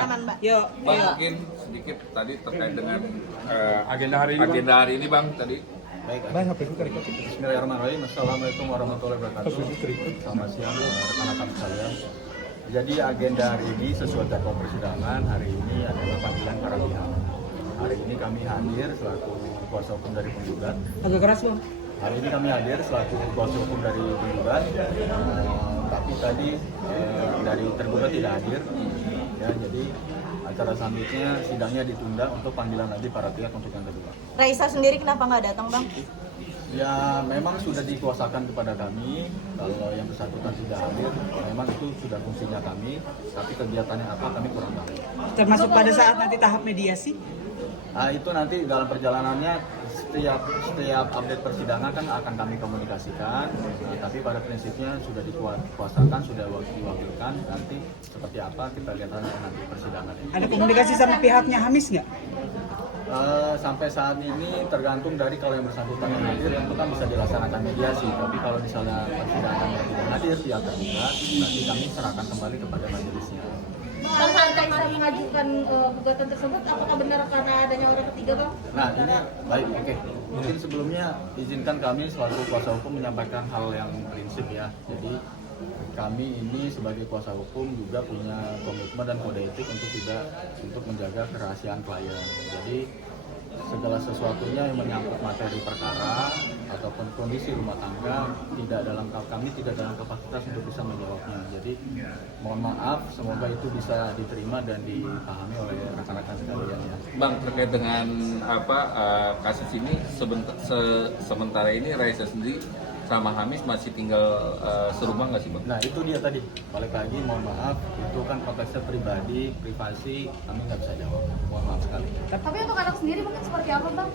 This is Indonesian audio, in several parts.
pengalaman, Mbak. Yuk. Bang, mungkin sedikit tadi terkait dengan agenda hari ini. agenda hari ini Bang tadi. Baik. Bang, HP itu tarik. Bismillahirrahmanirrahim. Assalamualaikum warahmatullahi wabarakatuh. Selamat siang rekan-rekan sekalian. Jadi agenda hari ini sesuai jadwal persidangan hari ini adalah panggilan para pihak. Hari ini kami hadir selaku kuasa hukum dari penggugat. Agak keras, Bang. Hari ini kami hadir selaku kuasa hukum dari penggugat. Tapi tadi dari tergugat tidak hadir. Ya, jadi acara selanjutnya sidangnya ditunda untuk panggilan lagi para pihak untuk yang kedua. Raisa sendiri kenapa nggak datang, Bang? Ya memang sudah dikuasakan kepada kami kalau yang bersangkutan tidak hadir, memang itu sudah fungsinya kami, tapi kegiatannya apa kami kurang tahu. Termasuk pada saat nanti tahap mediasi? Nah itu nanti dalam perjalanannya setiap update persidangan kan akan kami komunikasikan, tapi pada prinsipnya sudah dikuasakan, sudah diwakilkan, nanti seperti apa kita lihat nanti persidangan ini. Ada komunikasi sama pihaknya Hamis nggak? Sampai saat ini tergantung dari kalau yang bersangkutan yang hadir tentu kan bisa dilaksanakan mediasi, tapi kalau misalnya persidangannya tidak hadir pihak tergugat nanti kami serahkan kembali kepada majelisnya. Bang, saat Raisa mengajukan gugatan tersebut, apakah benar karena adanya orang ketiga, Bang? Nah ini baik, oke. Mungkin sebelumnya izinkan kami selaku kuasa hukum menyampaikan hal yang prinsip ya. Jadi kami ini sebagai kuasa hukum juga punya komitmen dan kode etik untuk menjaga kerahasiaan klien. Jadi segala sesuatunya yang menyangkut materi perkara ataupun kondisi rumah tangga kami tidak dalam kapasitas untuk bisa menjawabnya. Jadi mohon maaf, semoga itu bisa diterima dan dipahami oleh rekan-rekan sekalian ya. Bang, terkait dengan kasus ini sementara ini Raisa sendiri sama Hamis masih tinggal serumah nggak sih Bang? Nah itu dia tadi, balik lagi mohon maaf, itu kan konteksnya pribadi, privasi, kami nggak bisa jawab, mohon maaf sekali. Tapi untuk anak sendiri mungkin seperti apa, Bang?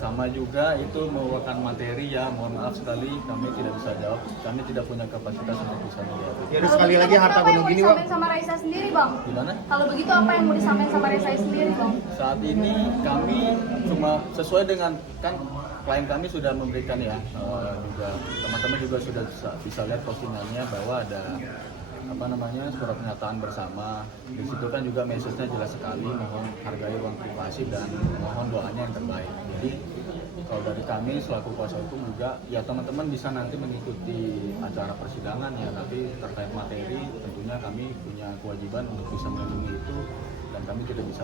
Sama juga itu merupakan materi ya, mohon maaf sekali, kami tidak bisa jawab, kami tidak punya kapasitas untuk bisa menjawab. Ya, sekali lagi harta gunung gini, Bang. Sama Raisa sendiri, Bang? Gimana? Kalau begitu apa yang mau disampaikan sama Raisa sendiri, Bang? Saat ini kami cuma sesuai dengan kan klien kami sudah memberikan ya, juga teman-teman juga sudah bisa lihat postingannya bahwa ada surat pernyataan bersama. Di situ kan juga message-nya jelas sekali, mohon hargai ruang privasi dan mohon doanya yang terbaik. Jadi kalau dari kami selaku kuasa hukum juga ya teman-teman bisa nanti mengikuti acara persidangan ya, tapi terkait materi tentunya kami punya kewajiban untuk bisa melindungi itu dan kami tidak bisa.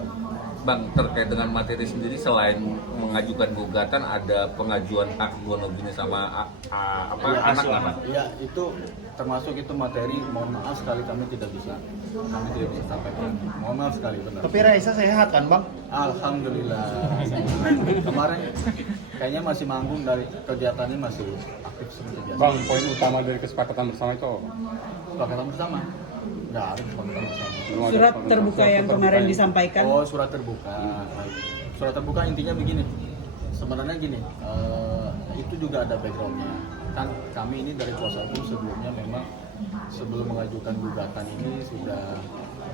Bang, terkait dengan materi sendiri selain mengajukan gugatan ada pengajuan hak gonogini sama ya, anak nggak Bang? Ya itu termasuk itu materi, mohon maaf sekali kami tidak bisa sampaikan. Mohon maaf sekali benar. Tapi Raisa sehat kan, Bang? Alhamdulillah. Kemarin kayaknya masih manggung, dari kegiatannya masih aktif seperti biasa. Bang, poin utama dari kesepakatan bersama itu Kesepakatan bersama? Nggak ada kesepakatan bersama. Surat terbuka yang kemarin disampaikan. Oh, surat terbuka. Baik. Surat terbuka intinya begini. Sebenarnya gini, itu juga ada backgroundnya. Kan kami ini dari kuasa hukum sebelumnya memang sebelum mengajukan gugatan ini sudah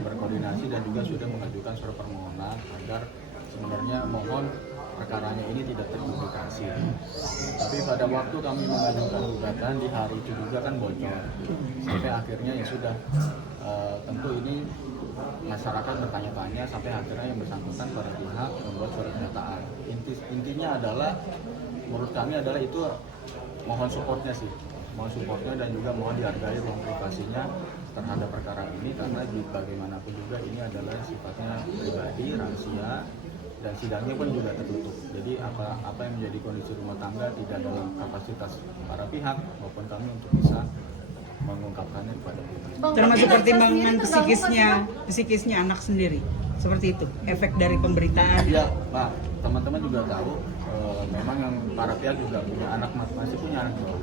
berkoordinasi dan juga sudah mengajukan surat permohonan agar sebenarnya mohon perkaranya ini tidak terpublikasi. Tapi pada waktu kami mengajukan gugatan di hari itu juga kan bocor. Sampai akhirnya ya sudah, tentu ini masyarakat bertanya-tanya sampai akhirnya yang bersangkutan pada pihak membuat surat pernyataan. Intinya adalah menurut kami adalah itu mohon supportnya sih, mohon supportnya dan juga mohon dihargai ruang privasinya terhadap perkara ini karena bagaimanapun juga ini adalah sifatnya pribadi, rahasia dan sidangnya pun juga tertutup. Jadi apa yang menjadi kondisi rumah tangga tidak dalam kapasitas para pihak maupun kami untuk bisa mengungkapkannya kepada publik. Termasuk pertimbangan psikisnya anak sendiri. Seperti itu, efek dari pemberitaan. Ya, Pak, teman-teman juga tahu memang yang para pihak juga punya anak, masih punya anak bawah.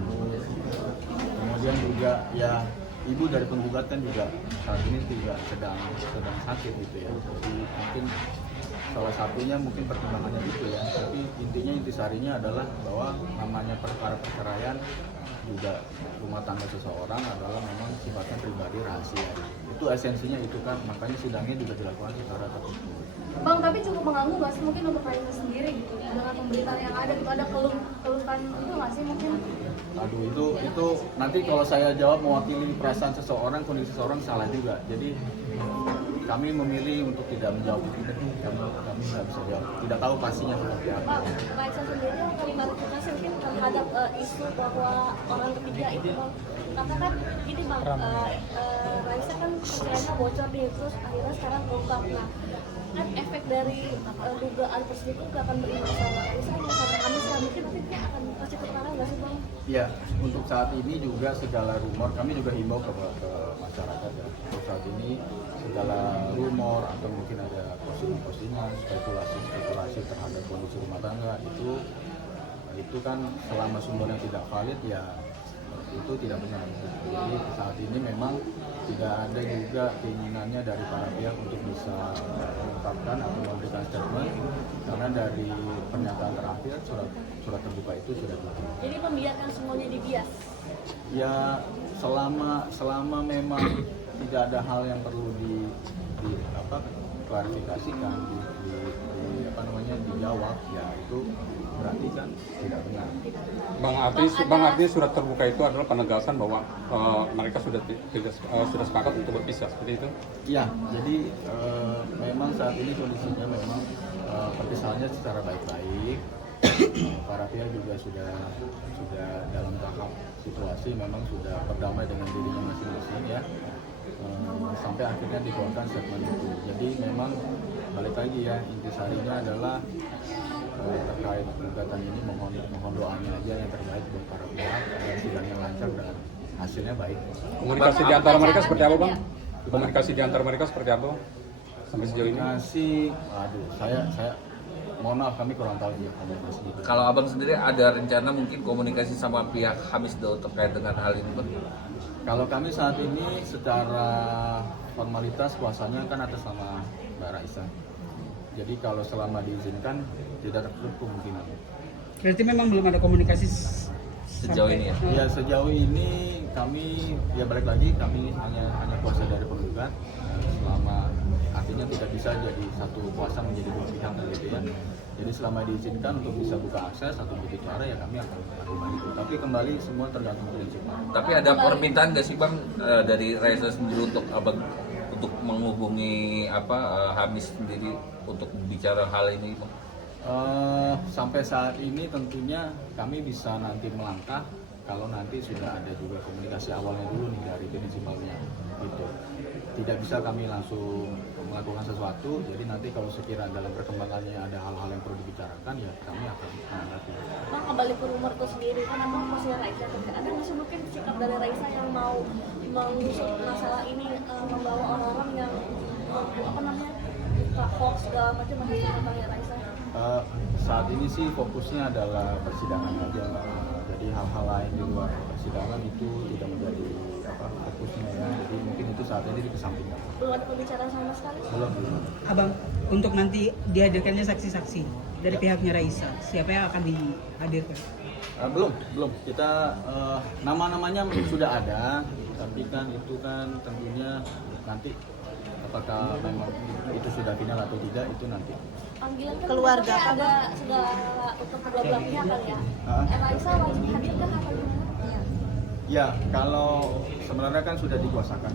Kemudian juga ya ibu dari penggugat kan juga saat ini juga sedang sakit gitu ya. Jadi mungkin salah satunya mungkin pertimbangannya itu ya. Tapi intinya intisarinya adalah bahwa namanya perceraian juga rumah tangga seseorang adalah memang sifatnya pribadi, rahasia. Itu esensinya itu kan, makanya sidangnya juga dilakukan secara tertutup. Bang, tapi cukup mengganggu nggak sih mungkin untuk Raisa sendiri gitu dengan pemberitaan yang ada gitu, ada keluhan itu nggak sih mungkin? Aduh itu nanti kalau saya jawab mewakili perasaan seseorang, kondisi seseorang salah juga. Jadi kami memilih untuk tidak menjawab itu. Kami nggak bisa jawab. Tidak tahu pastinya seperti apa. Pak, Raisa sendiri yang klarifikasi mungkin terhadap isu bahwa orang ketiga itu bang, karena kan gini bang, Raisa kan pikirannya bocor nih, terus akhirnya sekarang terungkap. Nah, kan efek dari dugaan tersebut nggak akan berimbas sama Raisa hanya sama kami sih, mungkin nanti dia akan kasih keterangan nggak sih bang? Ya, untuk saat ini juga segala rumor, kami juga himbau ke masyarakat ya. Untuk saat ini segala rumor atau mungkin ada postingan-postingan, spekulasi terhadap kondisi rumah tangga itu kan selama sumbernya tidak valid ya itu tidak benar. Jadi saat ini memang tidak ada juga keinginannya dari para pihak untuk bisa mengungkapkan atau memberikan statement karena dari pernyataan terakhir surat terbuka itu sudah tutup. Jadi membiarkan semuanya dibias. Ya selama memang tidak ada hal yang perlu klarifikasikan dijawab ya itu berarti kan tidak benar. Bang artinya surat terbuka itu adalah penegasan bahwa mereka sudah sepakat untuk berpisah seperti itu. Iya, jadi memang saat ini kondisinya memang perpisahannya secara baik-baik. Para pihak juga sudah dalam tahap situasi memang sudah berdamai dengan dirinya masing-masing ya. Sampai akhirnya dikeluarkan statement itu. Jadi memang balik lagi ya, intisarinya adalah terkait gugatan ini mohon doanya aja yang terbaik buat para pihak agar sidangnya lancar dan hasilnya baik. Komunikasi di antara mereka seperti apa bang? Komunikasi di antara mereka seperti apa sampai sejauh ini? Komunikasi, aduh saya mohon maaf kami kurang tahu ya komunikasi itu. Kalau abang sendiri ada rencana mungkin komunikasi sama pihak Hamisdo terkait dengan hal ini, Bang? Kalau kami saat ini secara formalitas kuasanya kan atas nama Mbak Raisa. Jadi kalau selama diizinkan tidak tertutup kemungkinan. Berarti memang belum ada komunikasi Sejauh ini ya? Ya sejauh ini kami ya balik lagi kami hanya kuasa dari penggugat. Selama artinya tidak bisa jadi satu kuasa menjadi dua pihak gitu ya. Jadi selama diizinkan untuk bisa buka akses atau berbicara ya kami akan lakukan itu. Tapi kembali semua tergantung prinsip. Tapi ada permintaan nggak sih Bang dari Raisa sendiri untuk abang untuk menghubungi Hamis sendiri untuk bicara hal ini, Bang? Sampai saat ini tentunya kami bisa nanti melangkah kalau nanti sudah ada juga komunikasi awalnya dulu nih dari prinsipalnya gitu. Tidak bisa kami langsung melakukan sesuatu, jadi nanti kalau sekiranya dalam perkembangannya ada hal-hal yang perlu dibicarakan ya kami akan menanggapi. Bang, kembali ke rumor itu sendiri kan abang masih Raisa, ada masih mungkin sikap dari Raisa yang mau mengusut masalah ini, membawa orang-orang yang hoax segala macam masih tentang Raisa? Saat ini sih fokusnya adalah persidangan aja, Mbak. Jadi hal-hal lain di luar persidangan itu tidak menjadi fokusnya ya. Jadi mungkin itu saat ini dikesampingkan. Belum ada pembicaraan sama sekali? Belum. Abang, untuk nanti dihadirkannya saksi-saksi dari pihaknya Raisa, siapa yang akan dihadirkan? Belum. Kita nama-namanya sudah ada, tapi kan itu kan tentunya nanti apakah memang itu sudah final atau tidak itu nanti. Panggilan kan Keluarga, biasanya ada segala untuk kedua belah pihak kan ya. Raisa wajib hadir kan atau gimana? Ya, kalau sebenarnya kan sudah dikuasakan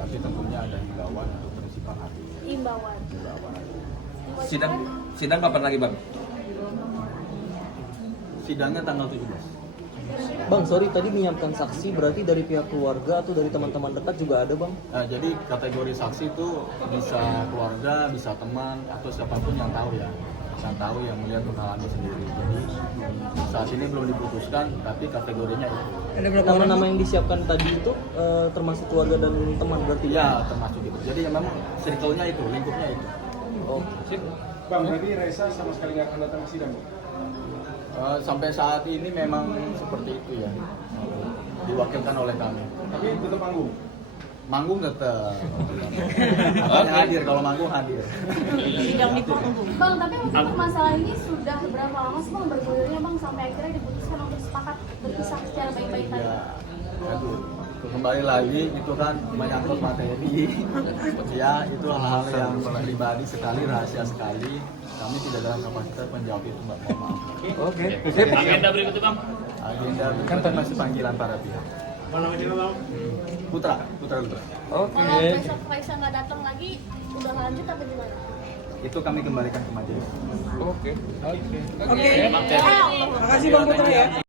tapi tentunya ada himbauan untuk prinsipal hadir. Himbauan. Sidang kapan lagi, Bang? Sidangnya tanggal 17. Bang, sorry tadi menyiapkan saksi berarti dari pihak keluarga atau dari teman-teman dekat juga ada, Bang? Nah, jadi kategori saksi itu bisa keluarga, bisa teman atau siapapun yang tahu ya, yang melihat mengalami sendiri. Jadi saat ini belum diputuskan, tapi kategorinya itu. Ada berapa orang? Nama-nama yang disiapkan tadi itu termasuk keluarga dan teman berarti? Ya, termasuk itu. Jadi memang circle-nya itu, lingkupnya itu. Oh, Bang, berarti Raisa sama sekali nggak akan datang ke sidang? Sampai saat ini memang seperti itu ya, diwakilkan oleh kami. Tapi tetap manggung. Manggung tetap. Apanya hadir, kalau manggung hadir. Sidang di panggung. Bang, tapi untuk masalah ini sudah berapa lama sih Bang bergulirnya Bang sampai akhirnya diputuskan untuk sepakat berpisah secara baik-baik tadi? Ya, aduh, kembali lagi itu kan menyangkut materi. Ya, itu hal-hal yang pribadi sekali, rahasia sekali. Kami tidak dalam kapasitas menjawab itu, Mbak. Mohon maaf. oke. Agenda berikutnya masih panggilan para pihak. Putra. Oke. Kalau besok Raisa nggak datang lagi, udah lanjut apa gimana? Itu kami kembalikan ke majelis. Oke. Oke. Makasih Bang Putra ya.